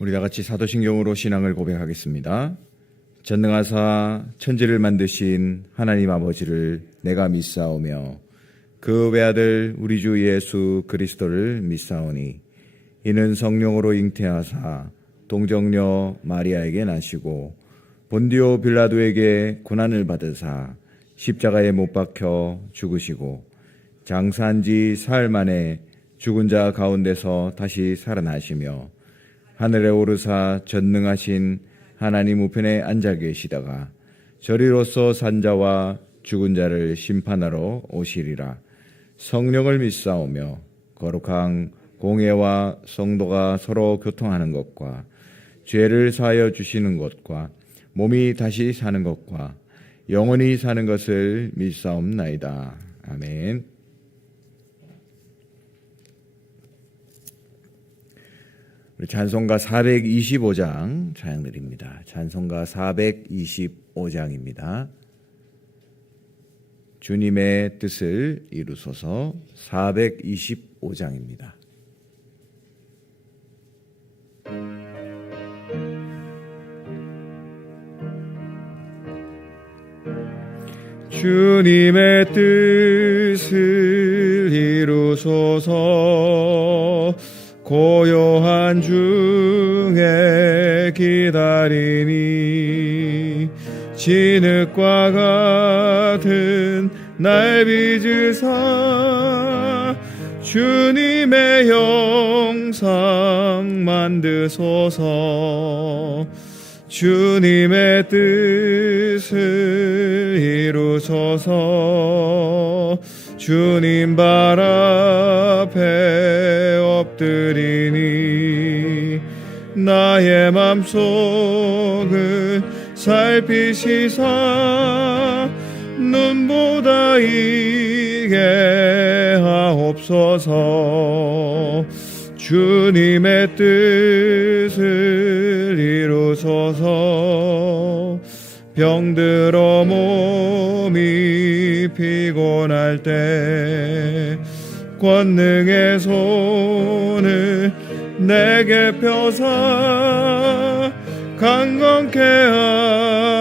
우리 다 같이 사도신경으로 신앙을 고백하겠습니다. 전능하사 천지를 만드신 하나님 아버지를 내가 믿사오며 그 외아들 우리 주 예수 그리스도를 믿사오니 이는 성령으로 잉태하사 동정녀 마리아에게 나시고 본디오 빌라도에게 고난을 받으사 십자가에 못 박혀 죽으시고 장사한 지 사흘 만에 죽은 자 가운데서 다시 살아나시며 하늘에 오르사 전능하신 하나님 우편에 앉아 계시다가 저리로서 산 자와 죽은 자를 심판하러 오시리라. 성령을 믿사오며 거룩한 공예와 성도가 서로 교통하는 것과 죄를 사하여 주시는 것과 몸이 다시 사는 것과 영원히 사는 것을 믿사옵나이다. 아멘. 우리 찬송가 425장 찬양드립니다. 찬송가 425장입니다. 주님의 뜻을 이루소서. 425장입니다. 주님의 뜻을 이루소서. 고요한 중에 기다리니 진흙과 같은 날 빚으사 주님의 형상 만드소서. 주님의 뜻을 이루소서. 주님 발 앞에 엎드리니 나의 맘속을 살피시사 눈보다 이게 하옵소서. 주님의 뜻을 이루소서. 병들어 몸이 피곤할 때 권능의 손을 내게 펴사 강건케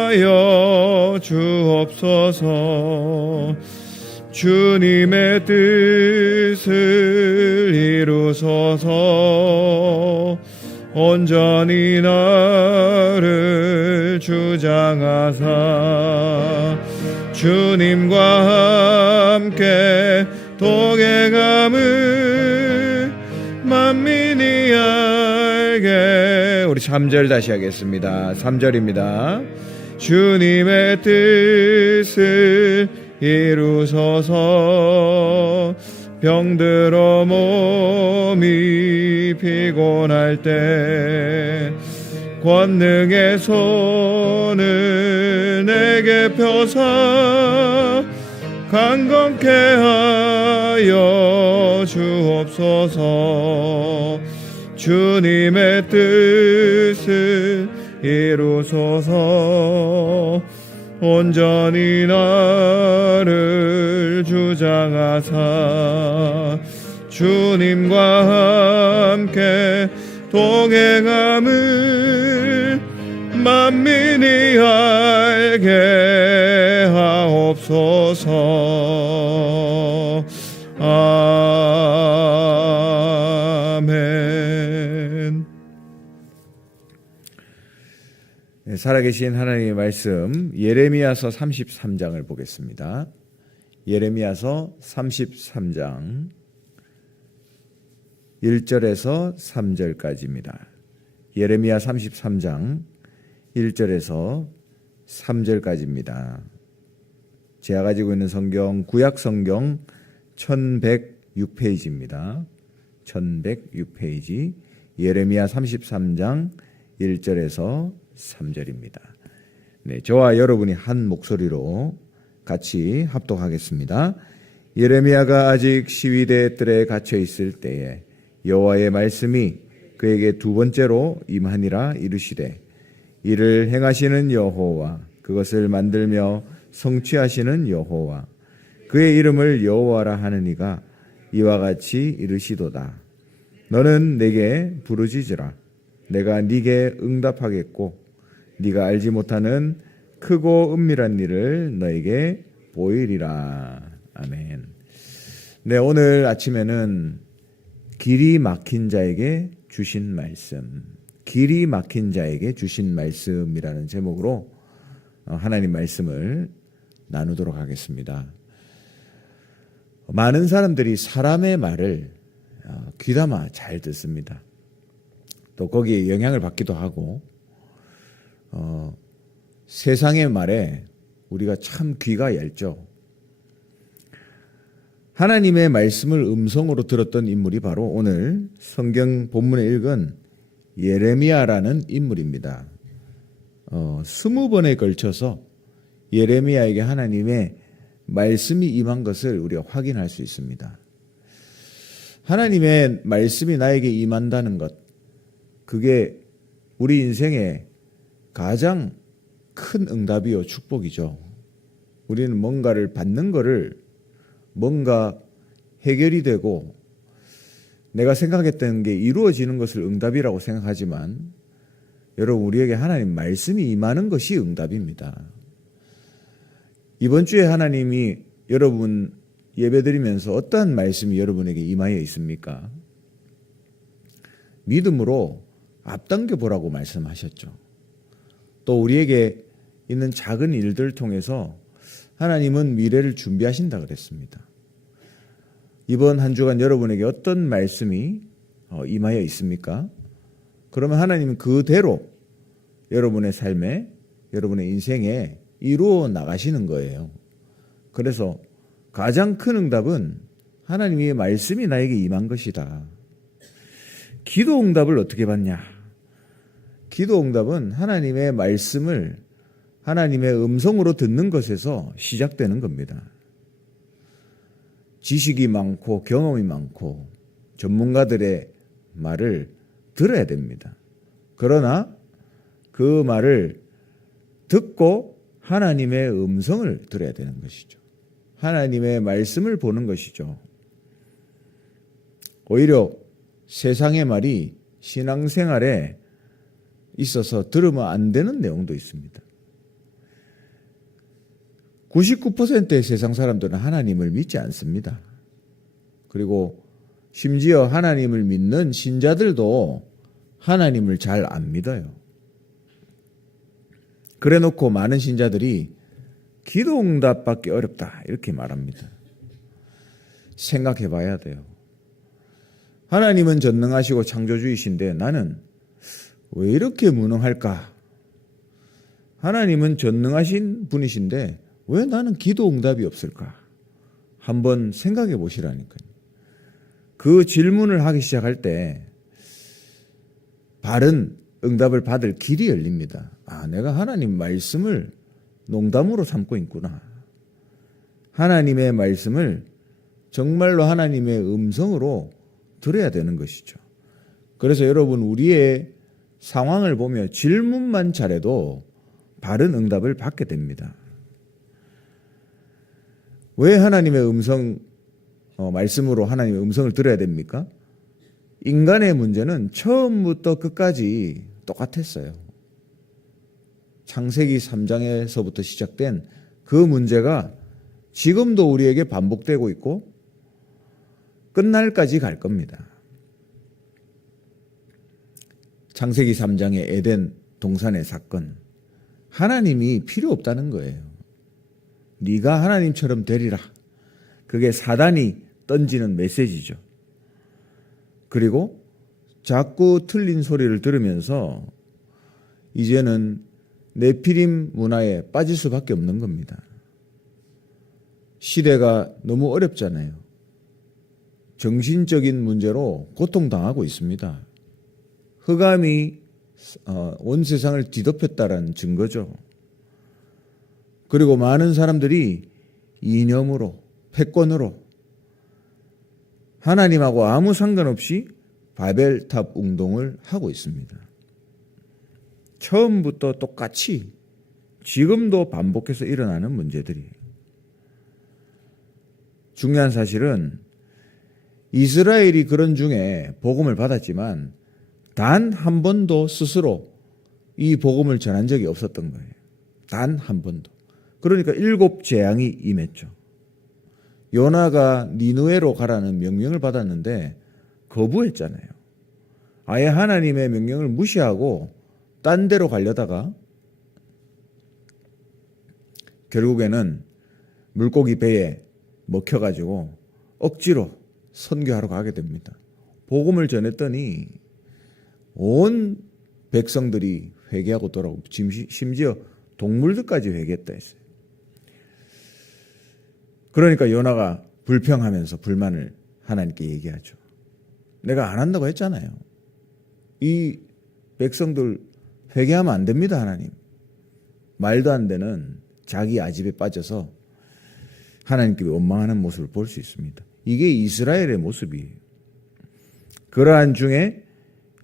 하여 주옵소서. 주님의 뜻을 이루소서. 온전히 나를 주장하사 주님과 함께 동행함을 만민이 알게. 우리 3절 다시 하겠습니다. 3절입니다. 주님의 뜻을 이루소서. 병들어 몸이 피곤할 때 권능의 손을 내게 펴사 강건케 하여 주옵소서. 주님의 뜻을 이루소서. 온전히 나를 주장하사 주님과 함께 동행함을 만민이 알게 하옵소서. 아멘. 살아계신 하나님의 말씀 예레미야서 33장을 보겠습니다. 예레미야서 33장 1절에서 3절까지입니다. 예레미야 33장 1절에서 3절까지입니다. 제가 가지고 있는 성경 구약 성경 1106페이지입니다. 1106페이지 예레미야 33장 1절에서 3절입니다. 네, 저와 여러분이 한 목소리로 같이 합독하겠습니다. 예레미야가 아직 시위대 뜰에 갇혀 있을 때에 여호와의 말씀이 그에게 두 번째로 임하니라. 이르시되 이를 행하시는 여호와 그것을 만들며 성취하시는 여호와 그의 이름을 여호와라 하느니가 이와 같이 이르시도다. 너는 내게 부르짖으라. 내가 네게 응답하겠고 네가 알지 못하는 크고 은밀한 일을 너에게 보이리라. 아멘. 네, 오늘 아침에는 길이 막힌 자에게 주신 말씀, 길이 막힌 자에게 주신 말씀이라는 제목으로 하나님 말씀을 나누도록 하겠습니다. 많은 사람들이 사람의 말을 귀담아 잘 듣습니다. 또 거기에 영향을 받기도 하고 세상의 말에 우리가 참 귀가 얇죠. 하나님의 말씀을 음성으로 들었던 인물이 바로 오늘 성경 본문에 읽은 예레미야라는 인물입니다. 20번에 걸쳐서 예레미야에게 하나님의 말씀이 임한 것을 우리가 확인할 수 있습니다. 하나님의 말씀이 나에게 임한다는 것, 그게 우리 인생의 가장 큰 응답이요 축복이죠. 우리는 뭔가를 받는 거를 뭔가 해결이 되고 내가 생각했던 게 이루어지는 것을 응답이라고 생각하지만 여러분, 우리에게 하나님 말씀이 임하는 것이 응답입니다. 이번 주에 하나님이 여러분 예배드리면서 어떠한 말씀이 여러분에게 임하여 있습니까? 믿음으로 앞당겨 보라고 말씀하셨죠. 또 우리에게 있는 작은 일들을 통해서 하나님은 미래를 준비하신다 그랬습니다. 이번 한 주간 여러분에게 어떤 말씀이 임하여 있습니까? 그러면 하나님은 그대로 여러분의 삶에, 여러분의 인생에 이루어 나가시는 거예요. 그래서 가장 큰 응답은 하나님의 말씀이 나에게 임한 것이다. 기도 응답을 어떻게 받냐? 기도 응답은 하나님의 말씀을 하나님의 음성으로 듣는 것에서 시작되는 겁니다. 지식이 많고 경험이 많고 전문가들의 말을 들어야 됩니다. 그러나 그 말을 듣고 하나님의 음성을 들어야 되는 것이죠. 하나님의 말씀을 보는 것이죠. 오히려 세상의 말이 신앙생활에 있어서 들으면 안 되는 내용도 있습니다. 99%의 세상 사람들은 하나님을 믿지 않습니다. 그리고 심지어 하나님을 믿는 신자들도 하나님을 잘 안 믿어요. 그래 놓고 많은 신자들이 기도 응답 받기 어렵다 이렇게 말합니다. 생각해 봐야 돼요. 하나님은 전능하시고 창조주이신데 나는 왜 이렇게 무능할까? 하나님은 전능하신 분이신데 왜 나는 기도 응답이 없을까? 한번 생각해 보시라니까요. 그 질문을 하기 시작할 때 바른 응답을 받을 길이 열립니다. 아, 내가 하나님 말씀을 농담으로 삼고 있구나. 하나님의 말씀을 정말로 하나님의 음성으로 들어야 되는 것이죠. 그래서 여러분, 우리의 상황을 보며 질문만 잘해도 바른 응답을 받게 됩니다. 왜 하나님의 말씀으로 하나님의 음성을 들어야 됩니까? 인간의 문제는 처음부터 끝까지 똑같았어요. 창세기 3장에서부터 시작된 그 문제가 지금도 우리에게 반복되고 있고 끝날까지 갈 겁니다. 창세기 3장의 에덴 동산의 사건, 하나님이 필요 없다는 거예요. 네가 하나님처럼 되리라. 그게 사단이 던지는 메시지죠. 그리고 자꾸 틀린 소리를 들으면서 이제는 네피림 문화에 빠질 수밖에 없는 겁니다. 시대가 너무 어렵잖아요. 정신적인 문제로 고통당하고 있습니다. 흑암이 온 세상을 뒤덮였다라는 증거죠. 그리고 많은 사람들이 이념으로, 패권으로 하나님하고 아무 상관없이 바벨탑 운동을 하고 있습니다. 처음부터 똑같이 지금도 반복해서 일어나는 문제들이에요. 중요한 사실은 이스라엘이 그런 중에 복음을 받았지만 단 한 번도 스스로 이 복음을 전한 적이 없었던 거예요. 단 한 번도. 그러니까 7 재앙이 임했죠. 요나가 니느웨로 가라는 명령을 받았는데 거부했잖아요. 아예 하나님의 명령을 무시하고 딴 데로 가려다가 결국에는 물고기 배에 먹혀가지고 억지로 선교하러 가게 됩니다. 복음을 전했더니 온 백성들이 회개하고 돌아오고 심지어 동물들까지 회개했다 했어요. 그러니까 요나가 불평하면서 불만을 하나님께 얘기하죠. 내가 안 한다고 했잖아요. 이 백성들 회개하면 안 됩니다, 하나님. 말도 안 되는 자기 아집에 빠져서 하나님께 원망하는 모습을 볼 수 있습니다. 이게 이스라엘의 모습이에요. 그러한 중에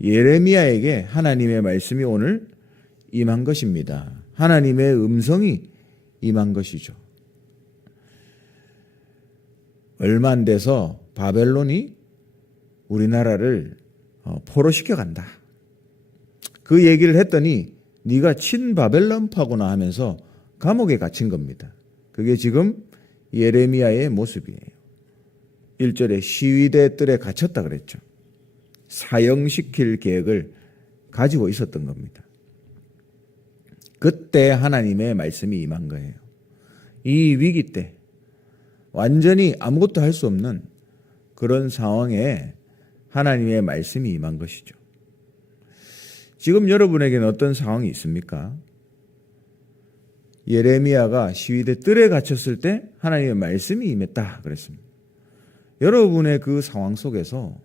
예레미야에게 하나님의 말씀이 오늘 임한 것입니다. 하나님의 음성이 임한 것이죠. 얼마 안 돼서 바벨론이 우리나라를 포로시켜 간다. 그 얘기를 했더니 네가 친바벨론파구나 하면서 감옥에 갇힌 겁니다. 그게 지금 예레미야의 모습이에요. 1절에 시위대 뜰에 갇혔다 그랬죠. 사형시킬 계획을 가지고 있었던 겁니다. 그때 하나님의 말씀이 임한 거예요. 이 위기 때 완전히 아무것도 할 수 없는 그런 상황에 하나님의 말씀이 임한 것이죠. 지금 여러분에게는 어떤 상황이 있습니까? 예레미야가 시위대 뜰에 갇혔을 때 하나님의 말씀이 임했다 그랬습니다. 여러분의 그 상황 속에서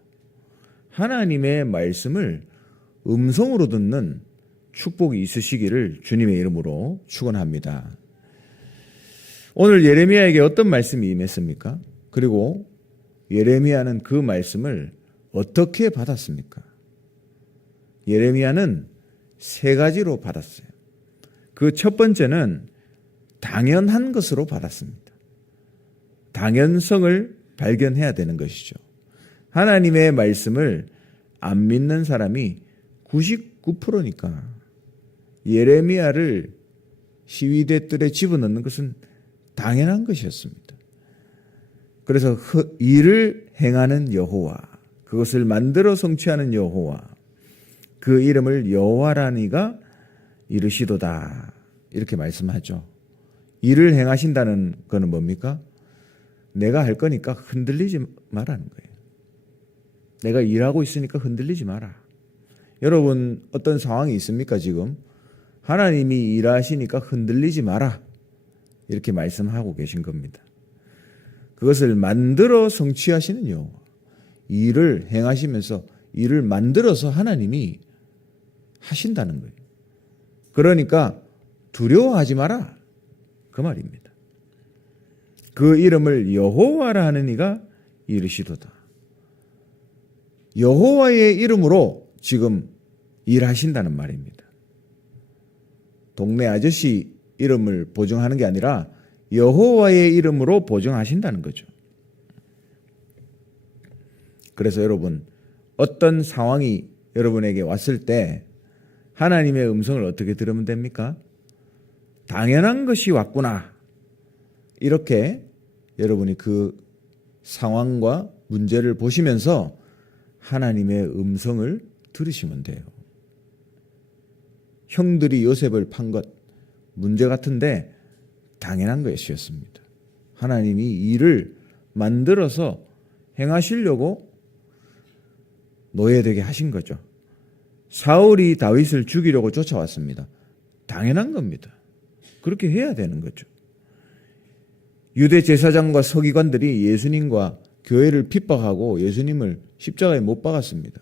하나님의 말씀을 음성으로 듣는 축복이 있으시기를 주님의 이름으로 축원합니다. 오늘 예레미야에게 어떤 말씀이 임했습니까? 그리고 예레미야는 그 말씀을 어떻게 받았습니까? 예레미야는 3가지로 받았어요. 그 첫 번째는 당연한 것으로 받았습니다. 당연성을 발견해야 되는 것이죠. 하나님의 말씀을 안 믿는 사람이 99%니까 예레미야를 시위대 뜰에 집어넣는 것은 당연한 것이었습니다. 그래서 일을 행하는 여호와, 그것을 만들어 성취하는 여호와, 그 이름을 여호와라니가 이르시도다 이렇게 말씀하죠. 일을 행하신다는 것은 뭡니까? 내가 할 거니까 흔들리지 말라는 거예요. 내가 일하고 있으니까 흔들리지 마라. 여러분 어떤 상황이 있습니까 지금? 하나님이 일하시니까 흔들리지 마라 이렇게 말씀하고 계신 겁니다. 그것을 만들어 성취하시는 여호와, 일을 행하시면서 일을 만들어서 하나님이 하신다는 거예요. 그러니까 두려워하지 마라 그 말입니다. 그 이름을 여호와라 하는 이가 이르시도다. 여호와의 이름으로 지금 일하신다는 말입니다. 동네 아저씨 이름을 보증하는 게 아니라 여호와의 이름으로 보증하신다는 거죠. 그래서 여러분 어떤 상황이 여러분에게 왔을 때 하나님의 음성을 어떻게 들으면 됩니까? 당연한 것이 왔구나. 이렇게 여러분이 그 상황과 문제를 보시면서 하나님의 음성을 들으시면 돼요. 형들이 요셉을 판 것 문제 같은데 당연한 것이었습니다. 하나님이 일을 만들어서 행하시려고 노예되게 하신 거죠. 사울이 다윗을 죽이려고 쫓아왔습니다. 당연한 겁니다. 그렇게 해야 되는 거죠. 유대 제사장과 서기관들이 예수님과 교회를 핍박하고 예수님을 십자가에 못 박았습니다.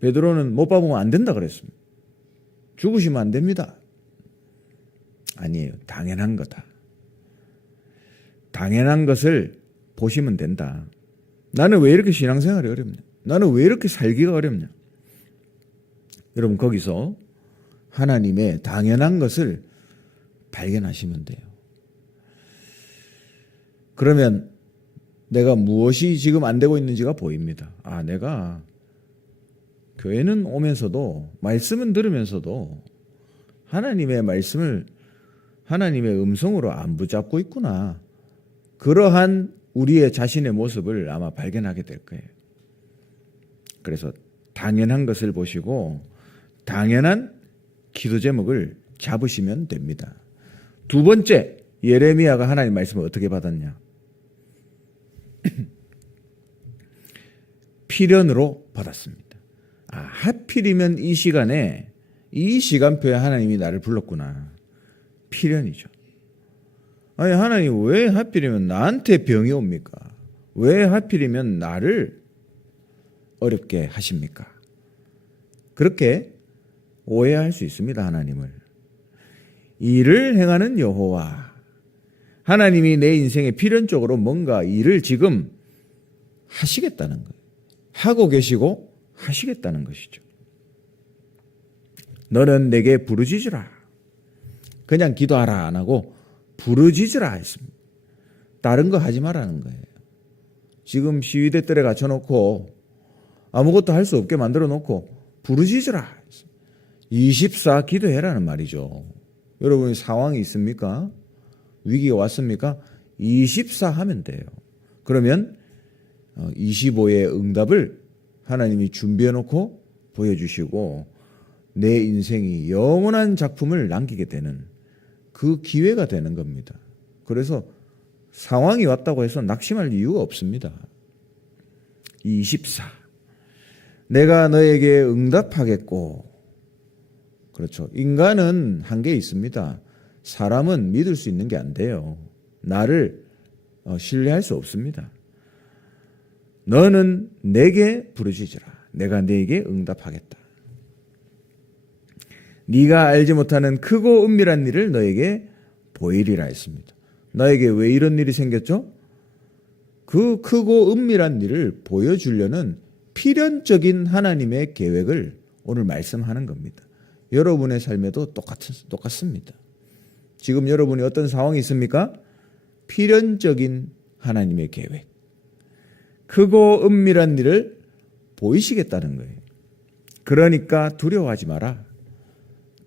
베드로는 못 박으면 안 된다 그랬습니다. 죽으시면 안 됩니다. 아니에요. 당연한 거다. 당연한 것을 보시면 된다. 나는 왜 이렇게 신앙생활이 어렵냐? 나는 왜 이렇게 살기가 어렵냐? 여러분 거기서 하나님의 당연한 것을 발견하시면 돼요. 그러면 내가 무엇이 지금 안 되고 있는지가 보입니다. 아, 내가 교회는 오면서도 말씀은 들으면서도 하나님의 말씀을 하나님의 음성으로 안 붙잡고 있구나. 그러한 우리의 자신의 모습을 아마 발견하게 될 거예요. 그래서 당연한 것을 보시고 당연한 기도 제목을 잡으시면 됩니다. 두 번째, 예레미야가 하나님 말씀을 어떻게 받았냐? 필연으로 받았습니다. 하필이면 이 시간에 이 시간표에 하나님이 나를 불렀구나. 필연이죠. 아니 하나님 왜 하필이면 나한테 병이 옵니까? 왜 하필이면 나를 어렵게 하십니까? 그렇게 오해할 수 있습니다. 하나님을. 일을 행하는 여호와, 하나님이 내 인생에 필연적으로 뭔가 일을 지금 하시겠다는 거예요. 하고 계시고 하시겠다는 것이죠. 너는 내게 부르짖으라. 그냥 기도하라 안 하고 부르짖으라 했습니다. 다른 거 하지 말라는 거예요. 지금 시위대 뜰에 갇혀놓고 아무것도 할 수 없게 만들어 놓고 부르짖으라. 24 기도해라는 말이죠. 여러분 상황이 있습니까? 위기가 왔습니까? 24 하면 돼요. 그러면 25의 응답을 하나님이 준비해 놓고 보여주시고 내 인생이 영원한 작품을 남기게 되는 그 기회가 되는 겁니다. 그래서 상황이 왔다고 해서 낙심할 이유가 없습니다. 24. 내가 너에게 응답하겠고. 그렇죠. 인간은 한계 있습니다. 사람은 믿을 수 있는 게 안 돼요. 나를 신뢰할 수 없습니다. 너는 내게 부르짖으라. 내가 네게 응답하겠다. 네가 알지 못하는 크고 은밀한 일을 너에게 보이리라 했습니다. 나에게 왜 이런 일이 생겼죠? 그 크고 은밀한 일을 보여주려는 필연적인 하나님의 계획을 오늘 말씀하는 겁니다. 여러분의 삶에도 똑같습니다. 지금 여러분이 어떤 상황이 있습니까? 필연적인 하나님의 계획. 크고 은밀한 일을 보이시겠다는 거예요. 그러니까 두려워하지 마라.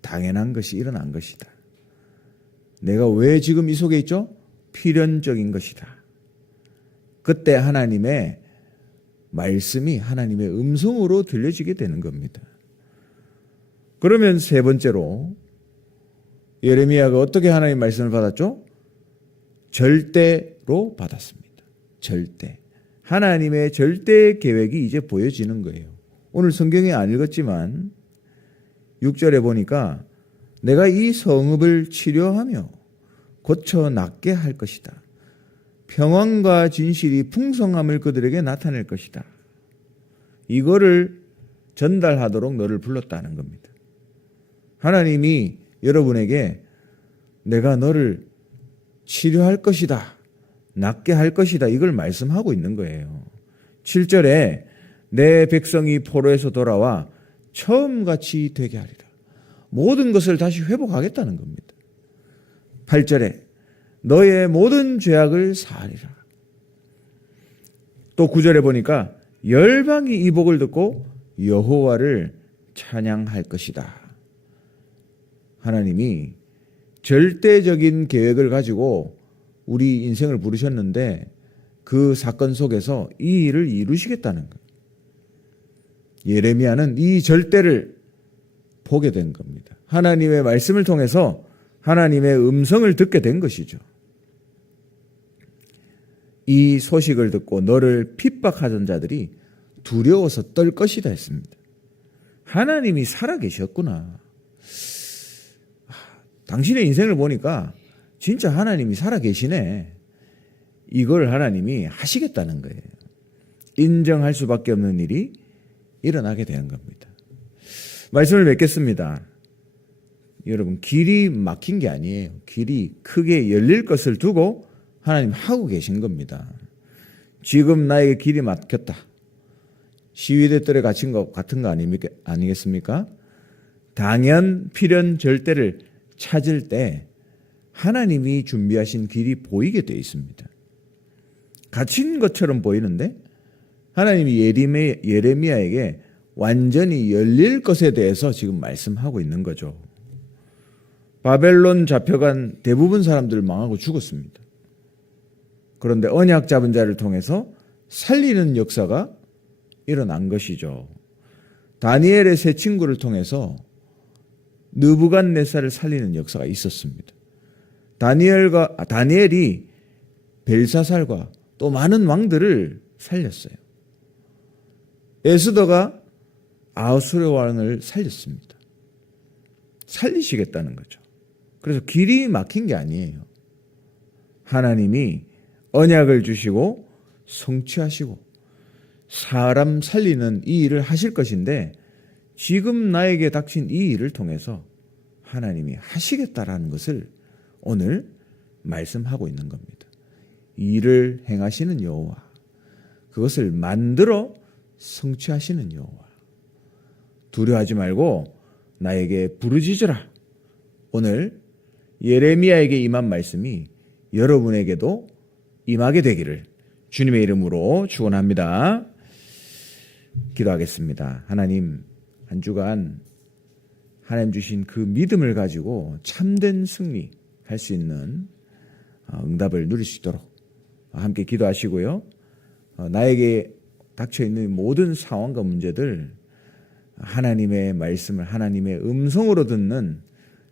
당연한 것이 일어난 것이다. 내가 왜 지금 이 속에 있죠? 필연적인 것이다. 그때 하나님의 말씀이 하나님의 음성으로 들려지게 되는 겁니다. 그러면 세 번째로 예레미야가 어떻게 하나님의 말씀을 받았죠? 절대로 받았습니다. 절대. 하나님의 절대 계획이 이제 보여지는 거예요. 오늘 성경에 안 읽었지만 6절에 보니까 내가 이 성읍을 치료하며 고쳐 낫게 할 것이다. 평안과 진실이 풍성함을 그들에게 나타낼 것이다. 이거를 전달하도록 너를 불렀다는 겁니다. 하나님이 여러분에게 내가 너를 치료할 것이다. 낫게 할 것이다. 이걸 말씀하고 있는 거예요. 7절에 내 백성이 포로에서 돌아와 처음같이 되게 하리라. 모든 것을 다시 회복하겠다는 겁니다. 8절에 너의 모든 죄악을 사하리라. 또 9절에 보니까 열방이 이 복을 듣고 여호와를 찬양할 것이다. 하나님이 절대적인 계획을 가지고 우리 인생을 부르셨는데 그 사건 속에서 이 일을 이루시겠다는 거예요. 예레미야는 이 절대를 보게 된 겁니다. 하나님의 말씀을 통해서 하나님의 음성을 듣게 된 것이죠. 이 소식을 듣고 너를 핍박하던 자들이 두려워서 떨 것이다 했습니다. 하나님이 살아계셨구나. 당신의 인생을 보니까 진짜 하나님이 살아계시네. 이걸 하나님이 하시겠다는 거예요. 인정할 수밖에 없는 일이 일어나게 되는 겁니다. 말씀을 맺겠습니다. 여러분, 길이 막힌 게 아니에요. 길이 크게 열릴 것을 두고 하나님 하고 계신 겁니다. 지금 나에게 길이 막혔다. 시위대 뜰에 갇힌 것 같은 거 아니겠습니까? 당연, 필연, 절대를 찾을 때 하나님이 준비하신 길이 보이게 되어 있습니다. 갇힌 것처럼 보이는데 하나님이 예레미야에게 완전히 열릴 것에 대해서 지금 말씀하고 있는 거죠. 바벨론 잡혀간 대부분 사람들 망하고 죽었습니다. 그런데 언약 잡은 자를 통해서 살리는 역사가 일어난 것이죠. 다니엘의 세 친구를 통해서 느부갓네살을 살리는 역사가 있었습니다. 다니엘이 벨사살과 또 많은 왕들을 살렸어요. 에스더가 아수르 왕을 살렸습니다. 살리시겠다는 거죠. 그래서 길이 막힌 게 아니에요. 하나님이 언약을 주시고 성취하시고 사람 살리는 이 일을 하실 것인데 지금 나에게 닥친 이 일을 통해서 하나님이 하시겠다라는 것을 오늘 말씀하고 있는 겁니다. 이 일을 행하시는 여호와, 그것을 만들어 성취하시는 여호와. 두려워하지 말고 나에게 부르짖으라. 오늘 예레미야에게 임한 말씀이 여러분에게도 임하게 되기를 주님의 이름으로 축원합니다. 기도하겠습니다. 하나님, 한 주간 하나님 주신 그 믿음을 가지고 참된 승리할 수 있는 응답을 누릴 수 있도록 함께 기도하시고요. 나에게 닥쳐있는 모든 상황과 문제들 하나님의 말씀을 하나님의 음성으로 듣는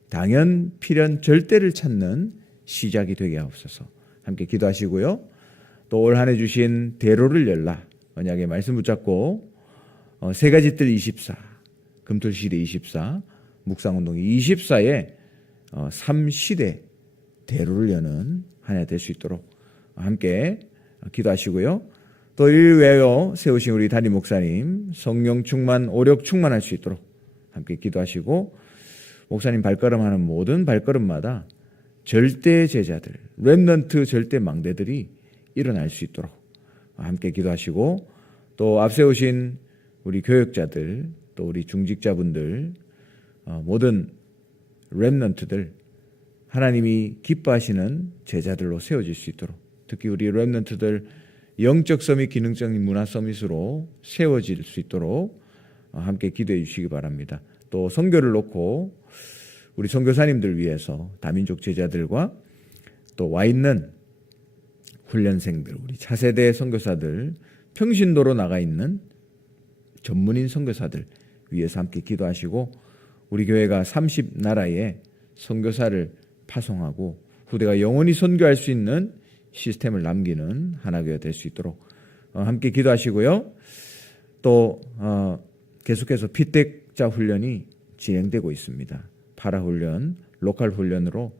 당연, 필연, 절대를 찾는 시작이 되게 하옵소서. 함께 기도하시고요. 또 올 한 해 주신 대로를 열라 언약의 말씀 붙잡고 세 가지 뜰 24, 금토시대 24, 묵상운동 24에 3시대 대로를 여는 한 해 될 수 있도록 함께 기도하시고요. 또 이를 위하여 세우신 우리 담임 목사님 성령 충만, 오력 충만할 수 있도록 함께 기도하시고 목사님 발걸음하는 모든 발걸음마다 절대 제자들, 렘넌트 절대 망대들이 일어날 수 있도록 함께 기도하시고 또 앞세우신 우리 교역자들, 또 우리 중직자분들, 모든 렘넌트들 하나님이 기뻐하시는 제자들로 세워질 수 있도록 특히 우리 렘넌트들 영적 서밋, 기능적인 문화 서밋으로 세워질 수 있도록 함께 기도해 주시기 바랍니다. 또 선교를 놓고 우리 선교사님들 위해서 다민족 제자들과 또 와 있는 훈련생들, 우리 차세대 선교사들, 평신도로 나가 있는 전문인 선교사들 위해서 함께 기도하시고 우리 교회가 30나라에 선교사를 파송하고 후대가 영원히 선교할 수 있는 시스템을 남기는 하나교회가 될 수 있도록 함께 기도하시고요. 또 계속해서 피택자 훈련이 진행되고 있습니다. 파라훈련, 로컬 훈련으로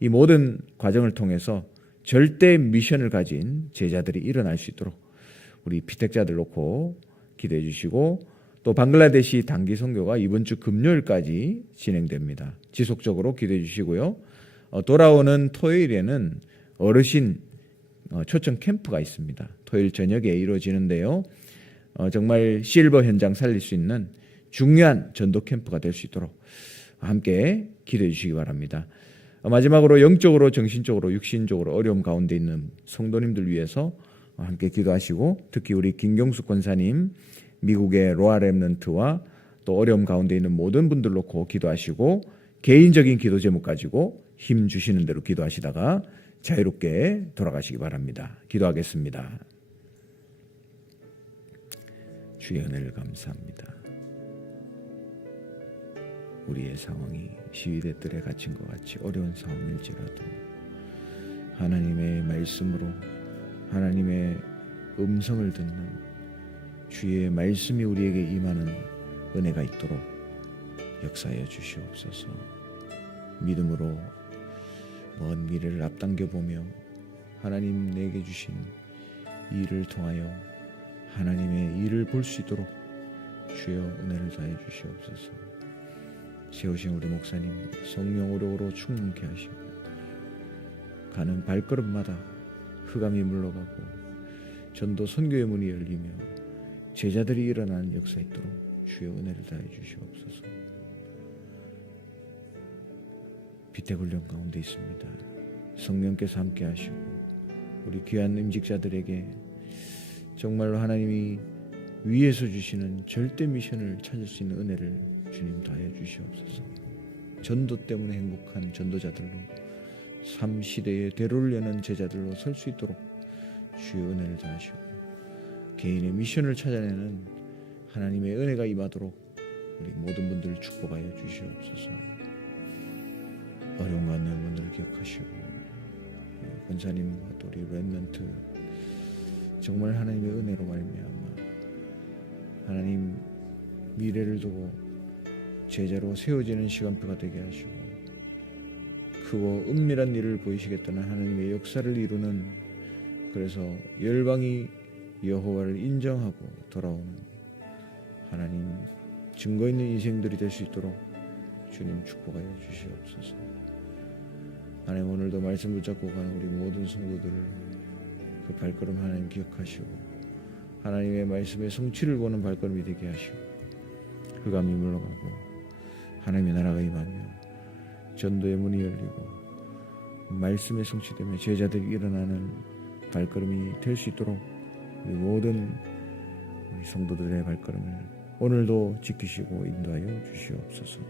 이 모든 과정을 통해서 절대 미션을 가진 제자들이 일어날 수 있도록 우리 피택자들 놓고 기도해 주시고 또 방글라데시 단기 선교가 이번 주 금요일까지 진행됩니다. 지속적으로 기도해 주시고요. 돌아오는 토요일에는 어르신 초청 캠프가 있습니다. 토요일 저녁에 이루어지는데요. 정말 실버 현장 살릴 수 있는 중요한 전도 캠프가 될 수 있도록 함께 기도해 주시기 바랍니다. 마지막으로 영적으로, 정신적으로, 육신적으로 어려움 가운데 있는 성도님들 위해서 함께 기도하시고 특히 우리 김경숙 권사님, 미국의 로아 렘넌트와 또 어려움 가운데 있는 모든 분들 놓고 기도하시고 개인적인 기도 제목 가지고 힘 주시는 대로 기도하시다가 자유롭게 돌아가시기 바랍니다. 기도하겠습니다. 주의 은혜를 감사합니다. 우리의 상황이 시위대 뜰에 갇힌 것 같이 어려운 상황일지라도 하나님의 말씀으로 하나님의 음성을 듣는 주의 말씀이 우리에게 임하는 은혜가 있도록 역사하여 주시옵소서. 믿음으로 먼 미래를 앞당겨 보며 하나님 내게 주신 이 일을 통하여 하나님의 일을 볼 수 있도록 주여 은혜를 다해 주시옵소서. 세우신 우리 목사님 성령 오력으로 충만케 하시고 가는 발걸음마다 흑암이 물러가고 전도 선교의 문이 열리며 제자들이 일어나는 역사 있도록 주여 은혜를 다해 주시옵소서. 비태훈련 가운데 있습니다. 성령께서 함께 하시고 우리 귀한 임직자들에게 정말로 하나님이 위에서 주시는 절대 미션을 찾을 수 있는 은혜를 주님 더하여 주시옵소서. 전도 때문에 행복한 전도자들로, 삶 시대에 대로를 여는 제자들로 설 수 있도록 주의 은혜를 더하시고, 개인의 미션을 찾아내는 하나님의 은혜가 임하도록 우리 모든 분들을 축복하여 주시옵소서. 어려움 갖는 분들을 기억하시고, 권사님과 또 우리 렘넌트 정말 하나님의 은혜로 말미암아 하나님 미래를 두고 제자로 세워지는 시간표가 되게 하시고, 크고 은밀한 일을 보이시겠다는 하나님의 역사를 이루는, 그래서 열방이 여호와를 인정하고 돌아오는 하나님 증거 있는 인생들이 될 수 있도록 주님 축복하여 주시옵소서. 하나님 오늘도 말씀 붙잡고 가는 우리 모든 성도들을 그 발걸음 하나님 기억하시고, 하나님의 말씀의 성취를 보는 발걸음이 되게 하시고, 흑암이 물러가고 하나님의 나라가 임하며 전도의 문이 열리고 말씀의 성취되며 제자들이 일어나는 발걸음이 될 수 있도록 우리 모든 우리 성도들의 발걸음을 오늘도 지키시고 인도하여 주시옵소서.